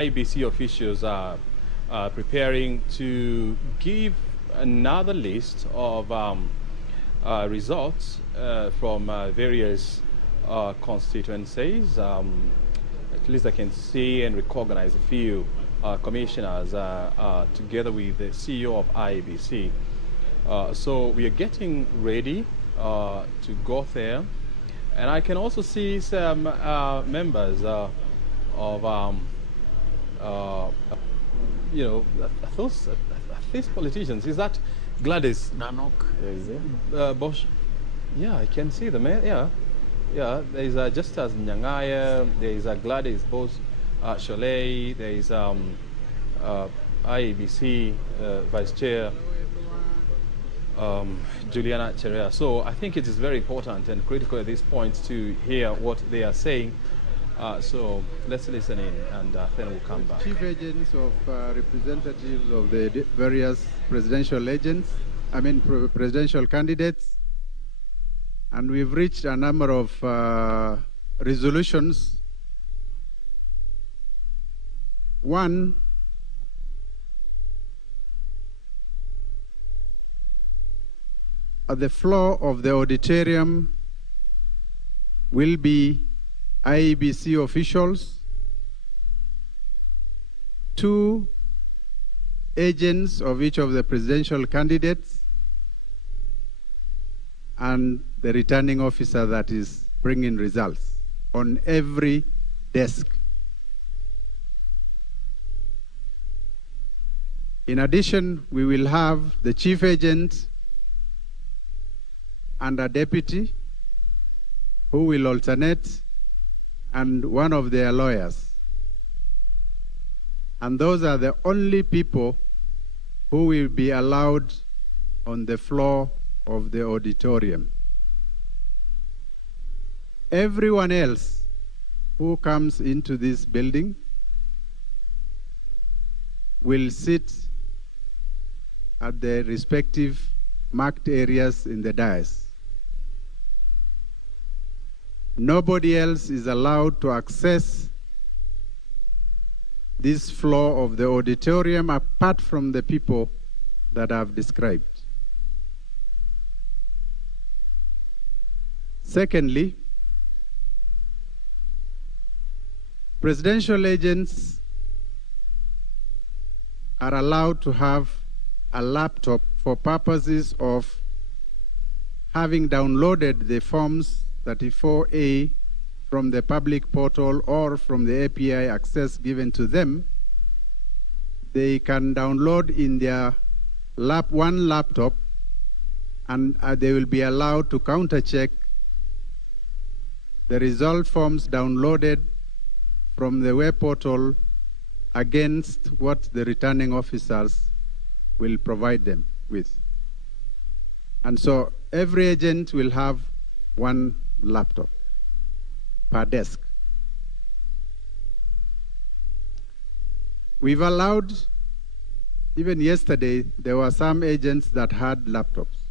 IEBC officials are preparing to give another list of results from various constituencies. At least I can see and recognize a few commissioners together with the CEO of IEBC. So we are getting ready to go there. And I can also see some members of these politicians. Is that Gladys? Nanok, is it? Bosch? Yeah, I can see them. Yeah. There is Justus Nyangaya. There is Gladys Bosch, Cholet. There is IEBC Vice Chair Juliana Cherea. So I think it is very important and critical at this point to hear what they are saying. So let's listen in, and then we'll come back. Chief agents of representatives of the various presidential presidential candidates, and we've reached a number of resolutions. One, at the floor of the auditorium will be IEBC officials, 2 agents of each of the presidential candidates, and the returning officer that is bringing results on every desk. In addition, we will have the chief agent and a deputy who will alternate, and one of their lawyers. And those are the only people who will be allowed on the floor of the auditorium. Everyone else who comes into this building will sit at the respective marked areas in the dais. Nobody else is allowed to access this floor of the auditorium apart from the people that I've described. Secondly, presidential agents are allowed to have a laptop for purposes of having downloaded the forms 34A from the public portal or from the API access given to them. They can download in their one laptop, and they will be allowed to counter-check the result forms downloaded from the web portal against what the returning officers will provide them with. And so every agent will have one laptop per desk. We've allowed, even yesterday, there were some agents that had laptops.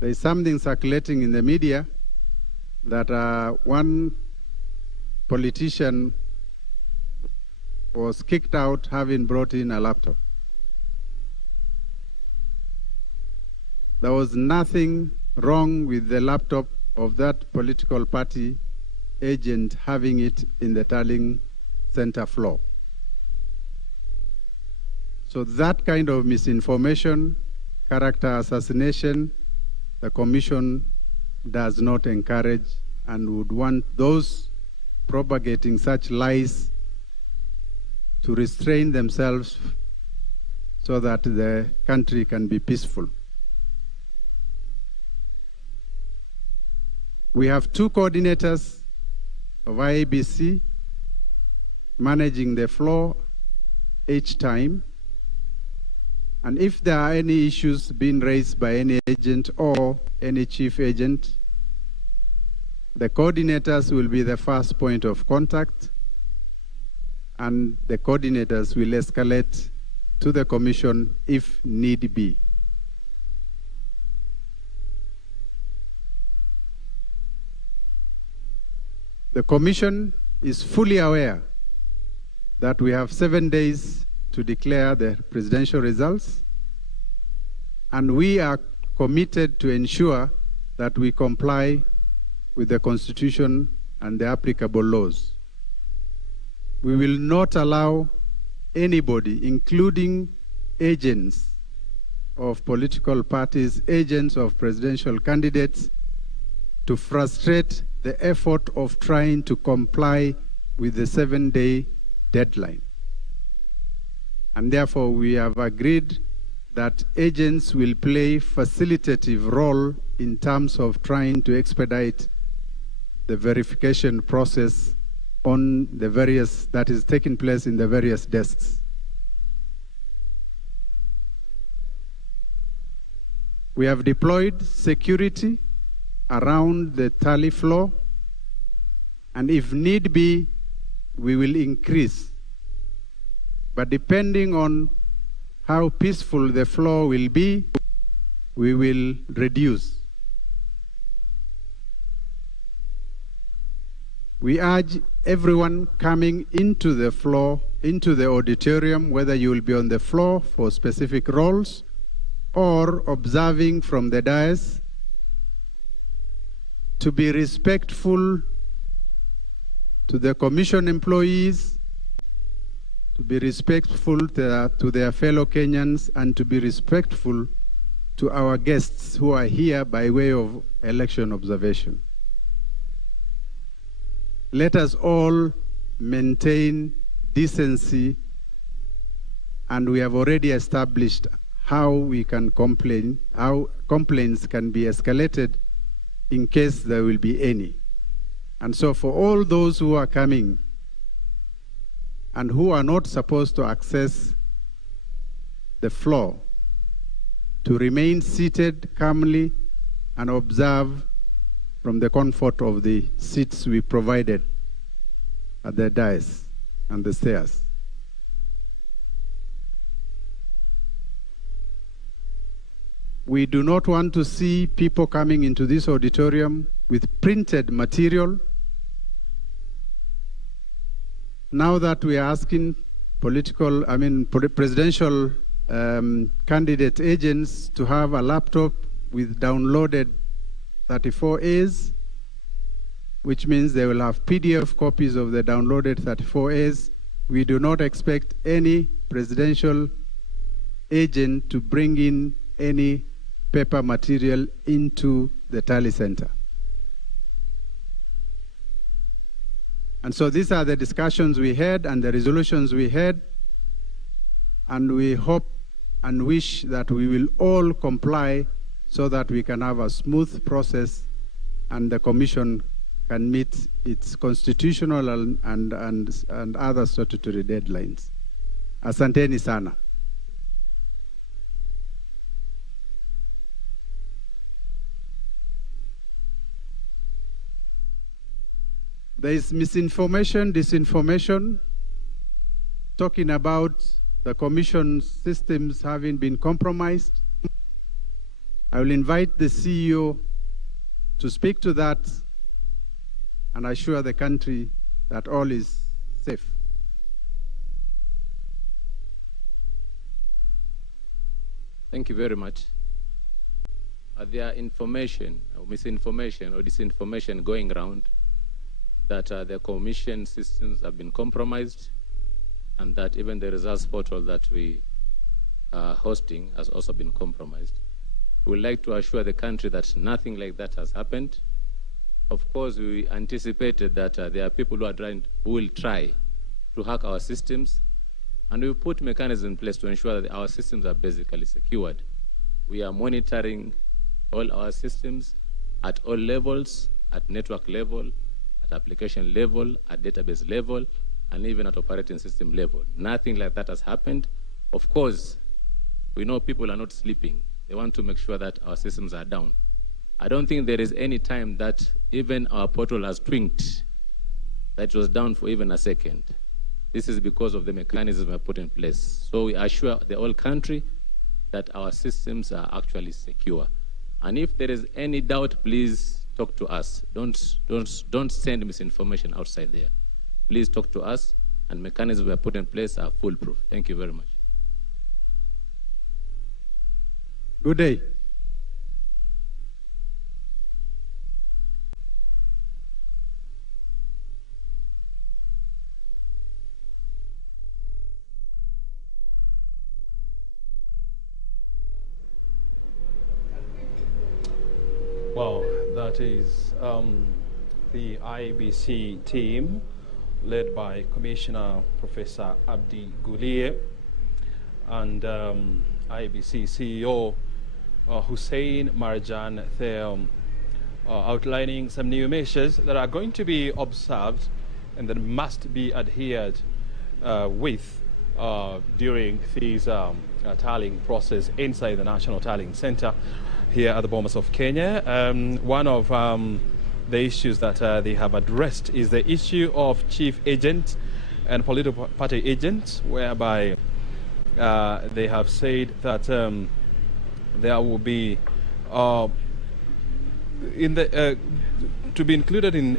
There is something circulating in the media that one politician was kicked out having brought in a laptop. There was nothing wrong with the laptop of that political party agent having it in the Tarling Center floor. So that kind of misinformation, character assassination, the Commission does not encourage and would want those propagating such lies to restrain themselves so that the country can be peaceful. We have 2 coordinators of IEBC managing the floor each time. And if there are any issues being raised by any agent or any chief agent, the coordinators will be the first point of contact, and the coordinators will escalate to the Commission if need be. The Commission is fully aware that we have 7 days to declare the presidential results, and we are committed to ensure that we comply with the Constitution and the applicable laws. We will not allow anybody, including agents of political parties, agents of presidential candidates, to frustrate the effort of trying to comply with the 7-day deadline. And therefore, we have agreed that agents will play a facilitative role in terms of trying to expedite the verification process on the various, that is taking place in the various desks. We have deployed security around the tally floor, and if need be, we will increase. But depending on how peaceful the floor will be, we will reduce. We urge everyone coming into the floor, into the auditorium, whether you will be on the floor for specific roles or observing from the dais, to be respectful to the commission employees, to be respectful to their fellow Kenyans, and to be respectful to our guests who are here by way of election observation. Let us all maintain decency, and we have already established how we can complain, how complaints can be escalated in case there will be any. And so for all those who are coming and who are not supposed to access the floor, to remain seated calmly and observe from the comfort of the seats we provided at the dais and the stairs. We do not want to see people coming into this auditorium with printed material. Now that we are asking presidential candidate agents to have a laptop with downloaded 34As, which means they will have PDF copies of the downloaded 34As. We do not expect any presidential agent to bring in any paper material into the tally center. And so these are the discussions we had and the resolutions we had, and we hope and wish that we will all comply so that we can have a smooth process and the Commission can meet its constitutional and other statutory deadlines. Asanteni sana. There is misinformation, disinformation, talking about the Commission systems having been compromised. I will invite the CEO to speak to that and assure the country that all is safe. Thank you very much. There information, or misinformation, or disinformation going around that the Commission systems have been compromised, and that even the results portal that we are hosting has also been compromised. We would like to assure the country that nothing like that has happened. Of course, we anticipated that there are people who will try to hack our systems, and we put mechanisms in place to ensure that our systems are basically secured. We are monitoring all our systems at all levels, at network level, at application level, at database level, and even at operating system level. Nothing like that has happened. Of course, we know people are not sleeping. They want to make sure that our systems are down. I don't think there is any time that even our portal has twinked that it was down for even a second. This is because of the mechanism we put in place. So we assure the whole country that our systems are actually secure. And if there is any doubt, please talk to us. Don't send misinformation outside there. Please talk to us. and mechanisms we have put in place are foolproof. Thank you very much. Good day. Well, that is the IEBC team led by Commissioner Professor Abdi Guliye and IEBC CEO Hussein Marjan Theum, outlining some new measures that are going to be observed and that must be adhered with during this tallying process inside the National Tallying Center here at the Bomas of Kenya. One of the issues that they have addressed is the issue of chief agent and political party agents, whereby they have said that there will be to be included in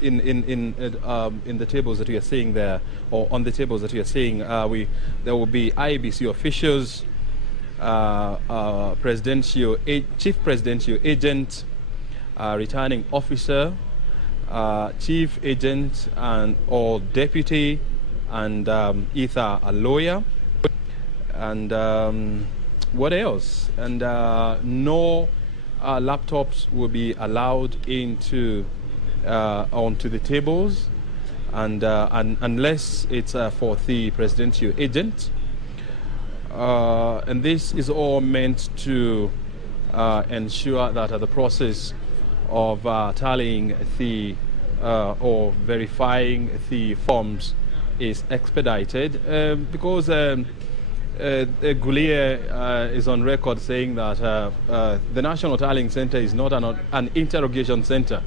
the tables that we are seeing there, or on the tables that we are seeing, there will be IEBC officials, chief presidential agent, returning officer, chief agent and or deputy, and either a lawyer, and what else? And no laptops will be allowed into onto the tables, and unless it's for the presidential agent. And this is all meant to ensure that the process of tallying the or verifying the forms is expedited, because Guliye is on record saying that the National Tallying Center is not an interrogation center.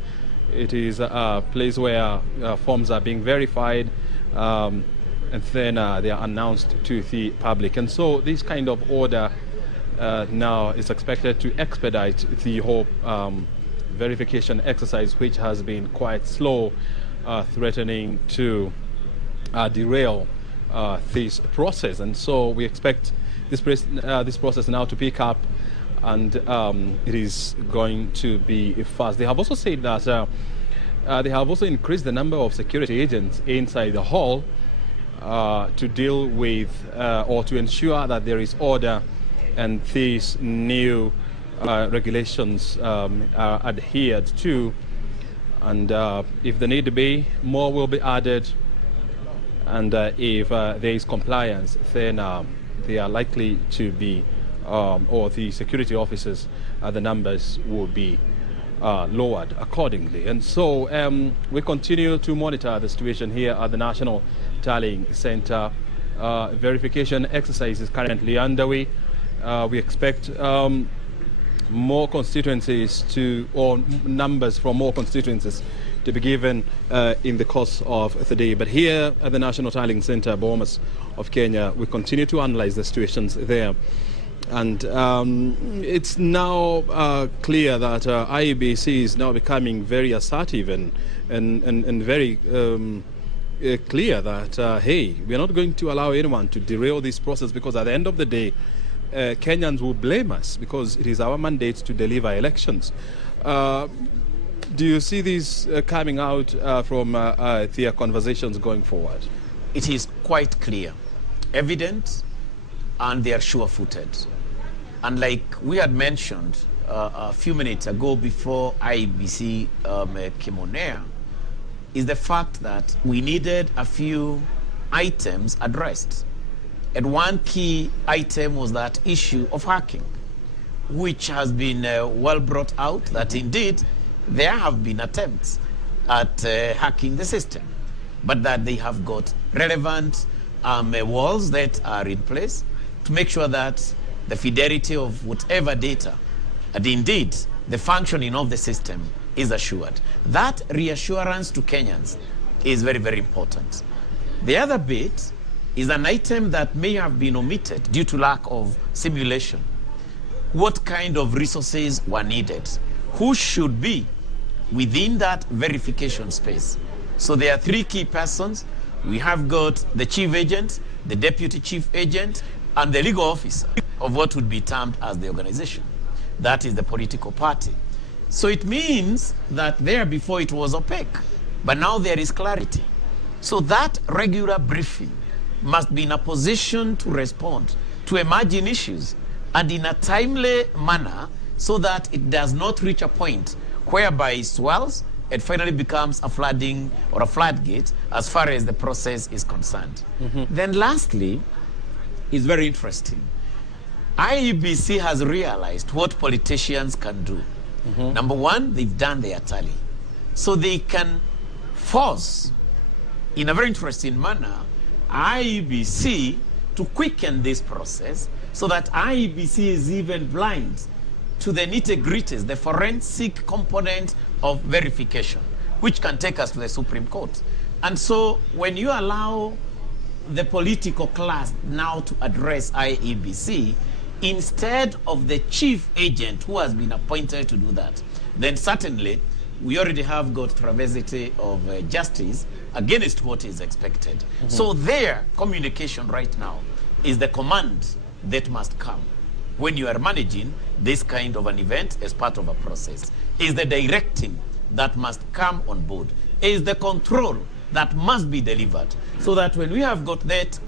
It is a place where forms are being verified, and then they are announced to the public. And so this kind of order now is expected to expedite the whole verification exercise, which has been quite slow, threatening to derail this process. And so we expect this process now to pick up, and it is going to be fast. They have also said that they have also increased the number of security agents inside the hall to deal with or to ensure that there is order and these new regulations are adhered to. And if the need be, more will be added. And if there is compliance, then they are likely to be, or the security officers, the numbers will be lowered accordingly. And so we continue to monitor the situation here at the National Tallying Center. Verification exercise is currently underway. We expect more constituencies or numbers from more constituencies to be given in the course of the day. But here at the National Tallying Center, Bomas of Kenya, we continue to analyze the situations there. And it's now clear that IEBC is now becoming very assertive and very clear that, hey, we're not going to allow anyone to derail this process, because at the end of the day, Kenyans will blame us because it is our mandate to deliver elections. Do you see this coming out from their conversations going forward? It is quite clear, evident, and they are sure-footed. And like we had mentioned a few minutes ago before IEBC came on air, is the fact that we needed a few items addressed. And one key item was that issue of hacking, which has been well brought out, that indeed there have been attempts at hacking the system, but that they have got relevant walls that are in place to make sure that the fidelity of whatever data and indeed the functioning of the system is assured. That reassurance to Kenyans is very, very important. The other bit is an item that may have been omitted due to lack of simulation. What kind of resources were needed? Who should be within that verification space? So there are three key persons We have got the chief agent, the deputy chief agent, and the legal officer of what would be termed as the organization. That is the political party. So it means that there before it was opaque, but now there is clarity. So that regular briefing must be in a position to respond to emerging issues and in a timely manner so that it does not reach a point whereby it swells and finally becomes a flooding or a floodgate as far as the process is concerned. Then lastly, is very interesting. IEBC has realized what politicians can do. Number one, they've done their tally. So they can force, in a very interesting manner, IEBC to quicken this process so that IEBC is even blind to the nitty-gritties, the forensic component of verification, which can take us to the Supreme Court. And so when you allow the political class now to address IEBC, instead of the chief agent who has been appointed to do that, then certainly we already have got travesty of justice against what is expected. So their communication right now is the command that must come when you are managing this kind of an event as part of a process. Is the directing that must come on board. Is the control that must be delivered so that when we have got that